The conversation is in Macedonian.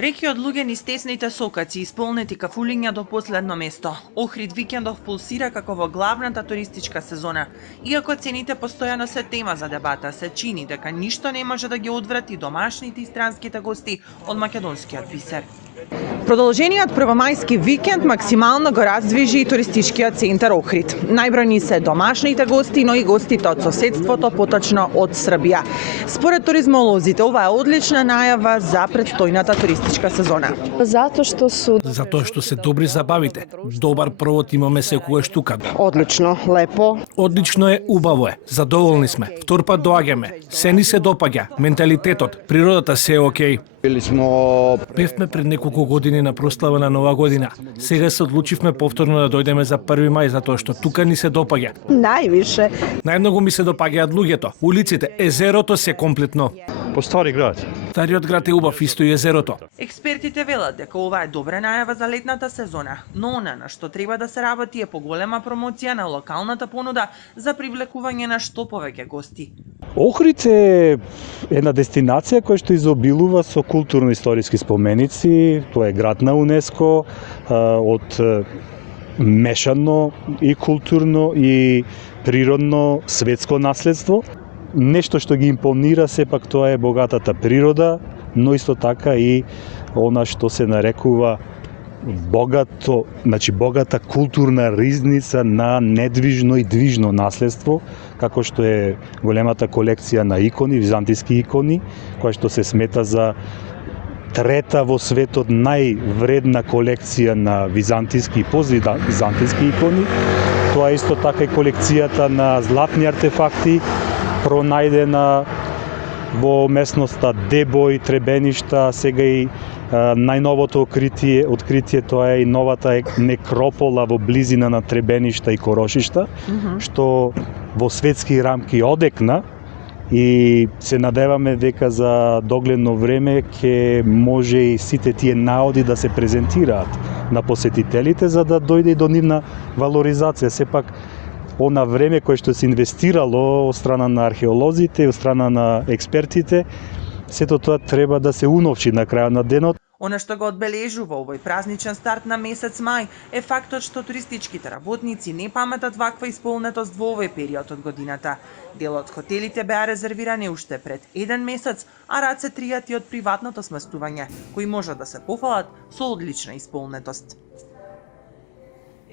Реки од луѓе низ тесните сокаци, исполнети кафулиња до последно место. Охрид викендов пулсира како во главната туристичка сезона. Иако цените постојано се тема за дебата, се чини дека ништо не може да ги одврати домашните и странските гости од македонскиот бисер. Продолжениот првомајски викенд максимално го раздвижи туристичкиот центар Охрид. Најбројни се домашните гости, но и гостите од соседството, поточно од Србија. Според туризмолозите, ова е одлична најава за предстојната туристичка сезона. Затоа што се добри забавите. Добар провод имаме секогаш тука. Одлично, лепо. Одлично е, убаво е. Задоволни сме. Втор пат доаѓаме. Се ни се допаѓа. Менталитетот, природата се е окей. Бевме пред неколку години на прослава на Нова година. Сега се одлучивме повторно да дојдеме за 1 мај затоа што тука ни се допаѓа. Највише. Најмногу ми се допаѓаат луѓето, улиците, езерото се комплетно. По стари град. Стариот град е убав, исто и езерото. Експертите велат дека ова е добра најава за летната сезона, но она на што треба да се работи е поголема промоција на локалната понуда за привлекување на што повеќе гости. Охрид е една дестинација која што изобилува со културно-историски споменици. Тоа е град на УНЕСКО, од мешано и културно и природно светско наследство. Нешто што ги импонира сепак тоа е богатата природа, но исто така и она што се нарекува богата културна ризница на недвижно и движно наследство, како што е големата колекција на икони, византиски икони, која што се смета за трета во светот највредна колекција на византиски и позвизантиски икони. Тоа е исто така и колекцијата на златни артефакти, пронајдена во местноста Дебој, Требеништа, сега и најновото откритие тоа е и новата некропола во близина на Требеништа и Корошишта, што во светски рамки одекна и се надеваме дека за догледно време ќе може и сите тие наоди да се презентираат на посетителите за да дојде и до нивна валоризација. Сепак она време кое што се инвестирало од страна на археолозите и од страна на експертите, сето тоа треба да се уновчи на крајот на денот. Она што го одбележува овој празничен старт на месец мај е фактот што туристичките работници не паметат ваква исполнетост во овој период од годината. Дел од хотелите беа резервирани уште пред 1 месец, а рад се тријат и од приватното сместување, кои можат да се пофалат со одлична исполнетост.